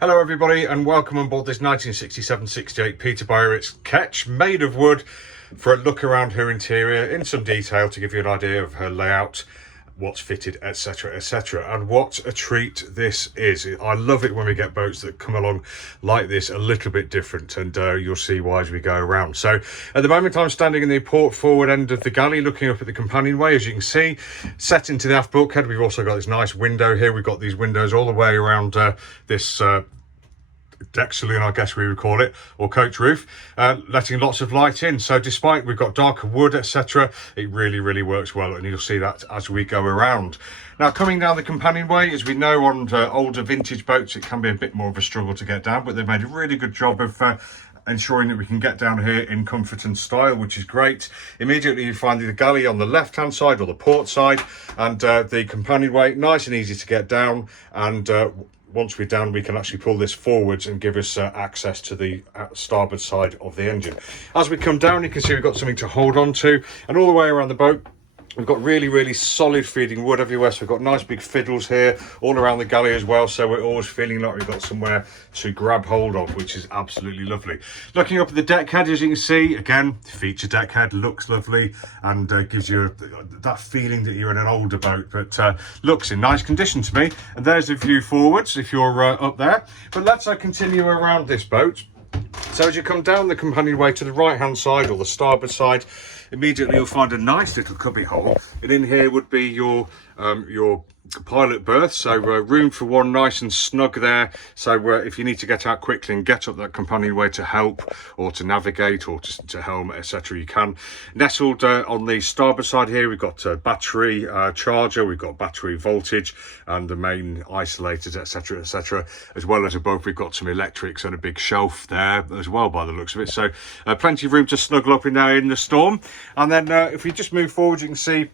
Hello everybody and welcome on board this 1967-68 Peter Bieritz ketch made of wood for a look around her interior in some detail to give you an idea of her layout, what's fitted, etc, etc. And what a treat this is. I love it when we get boats that come along like this, a little bit different, and you'll see why as we go around. So at the moment I'm standing in the port forward end of the galley looking up at the companionway. As you can see, set into the aft bulkhead, we've also got this nice window here. We've got these windows all the way around this deck saloon, I guess we would call it, or coach roof, letting lots of light in. So despite we've got darker wood, etc, it really works well, and you'll see that as we go around. Now, coming down the companionway, as we know on older vintage boats it can be a bit more of a struggle to get down, but they've made a really good job of ensuring that we can get down here in comfort and style, which is great. Immediately you find the galley on the left hand side or the port side, and the companionway nice and easy to get down, and once we're down we can actually pull this forwards and give us access to the starboard side of the engine. As we come down you can see we've got something to hold on to, and all the way around the boat we've got really solid feeding wood everywhere. So we've got nice big fiddles here all around the galley as well, so we're always feeling like we've got somewhere to grab hold of, which is absolutely lovely. Looking up at the deck head, as you can see, again, feature deck head, looks lovely and gives you that feeling that you're in an older boat, but looks in nice condition to me. And there's the view forwards if you're up there. But let's continue around this boat. So as you come down the companionway to the right hand side or the starboard side, immediately you'll find a nice little cubby hole, and in here would be your pilot berth, so room for one nice and snug there. So if you need to get out quickly and get up that companionway to help or to navigate or to helm, etc, you can. Nestled on the starboard side here we've got a battery charger, we've got battery voltage and the main isolators, etc, etc, as well as above we've got some electrics and a big shelf there as well by the looks of it. So plenty of room to snuggle up in now in the storm. And then if we just move forward you can see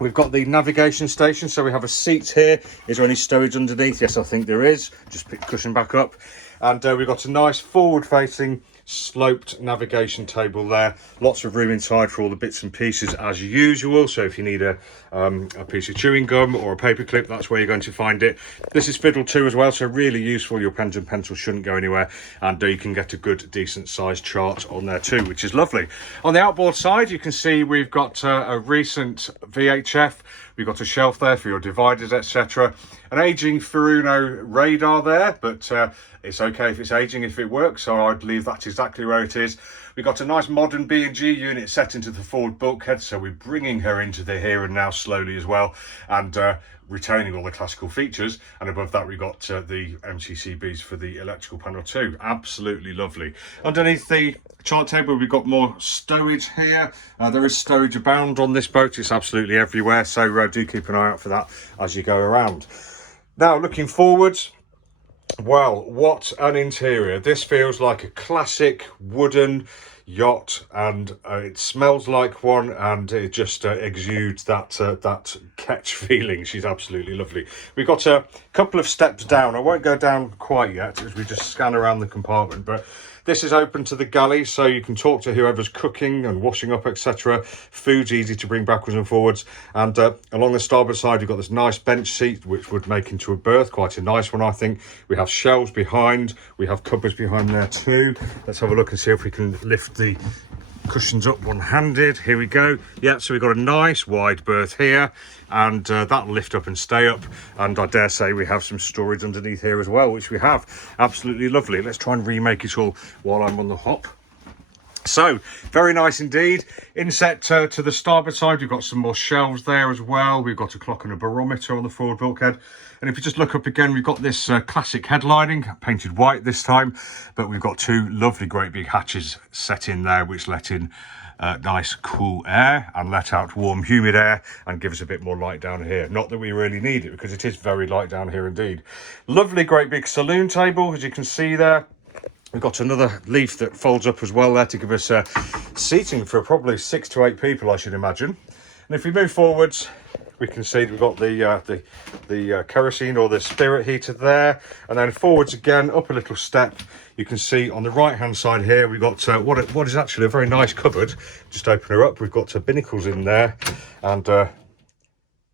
we've got the navigation station, so we have a seat here. Is there any stowage underneath? Yes, I think there is. Just pick the cushion back up. And we've got a nice forward-facing sloped navigation table there. Lots of room inside for all the bits and pieces as usual. So if you need a piece of chewing gum or a paper clip, that's where you're going to find it. This is fiddle too as well, so really useful. Your pens and pencils shouldn't go anywhere, and you can get a good decent sized chart on there too, which is lovely. On the outboard side you can see we've got a recent VHF. We've got a shelf there for your dividers, etc. An aging Furuno radar there, but it's okay if it's aging if it works, so I'd leave that exactly where it is. We've got a nice modern B&G unit set into the forward bulkhead, so we're bringing her into the here and now slowly as well, and retaining all the classical features. And above that we've got the MCCBs for the electrical panel too. Absolutely lovely. Underneath the chart table we've got more stowage here. There is stowage abound on this boat, it's absolutely everywhere, so do keep an eye out for that as you go around. Now looking forwards, well, what an interior. This feels like a classic wooden yacht, and it smells like one, and it just exudes that ketch feeling. She's absolutely lovely. We've got a couple of steps down. I won't go down quite yet as we just scan around the compartment, but this is open to the galley, so you can talk to whoever's cooking and washing up, etc. Food's easy to bring backwards and forwards. And along the starboard side, you've got this nice bench seat, which would make into a berth, quite a nice one, I think. We have shelves behind, we have cupboards behind there too. Let's have a look and see if we can lift the cushions up one-handed. Here we go. Yeah, so we've got a nice wide berth here, and that'll lift up and stay up, and I dare say we have some storage underneath here as well, which we have. Absolutely lovely. Let's try and remake it all while I'm on the hop. So very nice indeed. Inset to the starboard side we've got some more shelves there as well. We've got a clock and a barometer on the forward bulkhead, and if you just look up again we've got this classic headlining, painted white this time, but we've got two lovely great big hatches set in there which let in nice cool air and let out warm humid air and give us a bit more light down here. Not that we really need it, because it is very light down here indeed. Lovely great big saloon table, as you can see there. We've got another leaf that folds up as well there to give us seating for probably 6 to 8 people, I should imagine. And if we move forwards, we can see that we've got the kerosene or the spirit heater there. And then forwards again, up a little step, you can see on the right hand side here we've got what is actually a very nice cupboard. Just open her up, we've got binnacles in there, and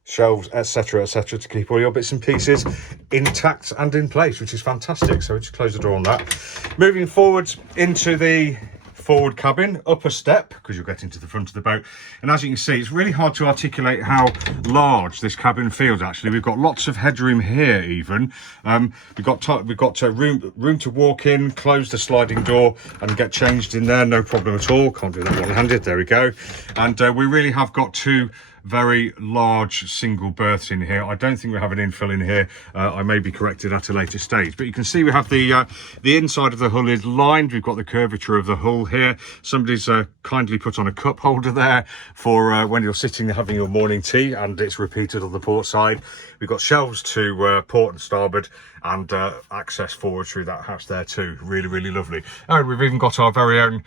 shelves, etc., to keep all your bits and pieces intact and in place, which is fantastic. So just close the door on that. Moving forwards into the forward cabin, up a step, because you'll get into the front of the boat, and as you can see, it's really hard to articulate how large this cabin feels. Actually, we've got lots of headroom here. Even we've got room to walk in, close the sliding door and get changed in there, no problem at all. Can't do that one-handed. There we go. And we really have got two very large single berths in here. I don't think we have an infill in here. I may be corrected at a later stage, but you can see we have the inside of the hull is lined. We've got the curvature of the hull here. Somebody's kindly put on a cup holder there for when you're sitting having your morning tea, and it's repeated on the port side. We've got shelves to port and starboard, and access forward through that hatch there too. Really, really lovely. And we've even got our very own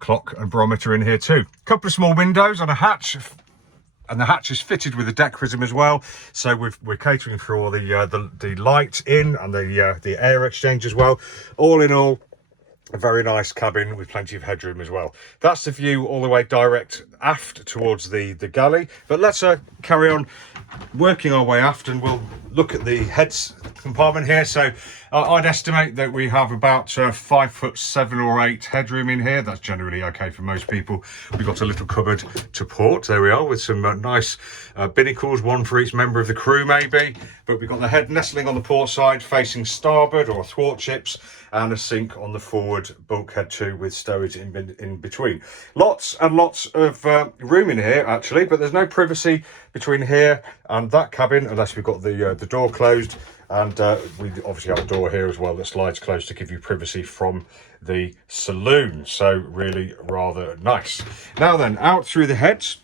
clock and barometer in here too. A couple of small windows and a hatch. And the hatch is fitted with a deck prism as well, so we're catering for all the light in and the air exchange as well. All in all, a very nice cabin with plenty of headroom as well. That's the view all the way direct aft towards the galley. But let's carry on working our way aft, and we'll look at the heads compartment here. So I'd estimate that we have about 5'7" or 8" headroom in here. That's generally okay for most people. We've got a little cupboard to port. There we are, with some nice binnacles, one for each member of the crew maybe. But we've got the head nestling on the port side, facing starboard or thwartships, and a sink on the forward bulkhead too, with stowage in between. Lots and lots of room in here actually, but there's no privacy between here and that cabin unless we've got the door closed. And we obviously have a door here as well that slides closed to give you privacy from the saloon. So really rather nice. Now then, out through the heads,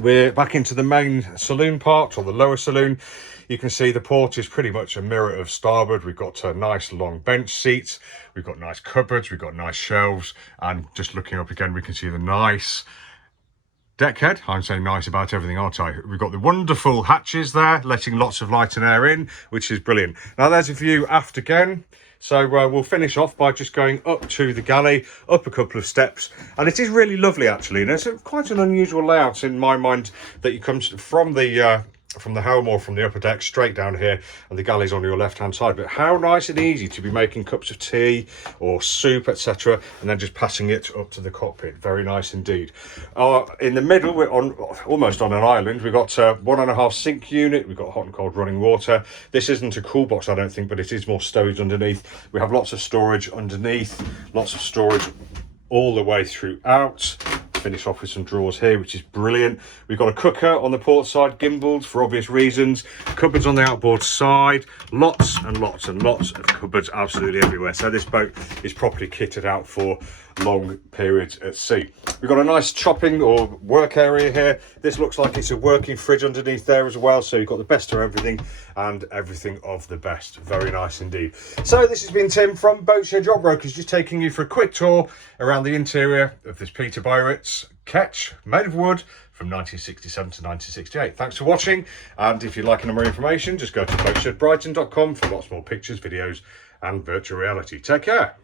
we're back into the main saloon part, or the lower saloon. You can see the port is pretty much a mirror of starboard. We've got nice long bench seats. We've got nice cupboards. We've got nice shelves. And just looking up again, we can see the nice deck head. I'm saying nice about everything, aren't I? We've got the wonderful hatches there, letting lots of light and air in, which is brilliant. Now there's a view aft again. So we'll finish off by just going up to the galley, up a couple of steps. And it is really lovely actually. And it's quite an unusual layout in my mind, that you come from the helm or from the upper deck straight down here, and the galley's on your left hand side. But how nice and easy to be making cups of tea or soup, etc., and then just passing it up to the cockpit. Very nice indeed. In the middle, we're almost on an island. We've got 1.5 sink unit. We've got hot and cold running water. This isn't a cool box, I don't think, but it is more stowage underneath. We have lots of storage underneath, lots of storage all the way throughout. Finish off with some drawers here, which is brilliant. We've got a cooker on the port side, gimbals for obvious reasons, cupboards on the outboard side, lots and lots and lots of cupboards absolutely everywhere. So this boat is properly kitted out for long periods at sea. We've got a nice chopping or work area here. This looks like it's a working fridge underneath there as well, so you've got the best of everything and everything of the best. Very nice indeed. So this has been Tim from Boatshed Yacht Brokers, just taking you for a quick tour around the interior of this Peter Bieritz ketch made of wood from 1967 to 1968. Thanks for watching, and if you'd like any more information, just go to boatshedbrighton.com for lots more pictures, videos and virtual reality. Take care.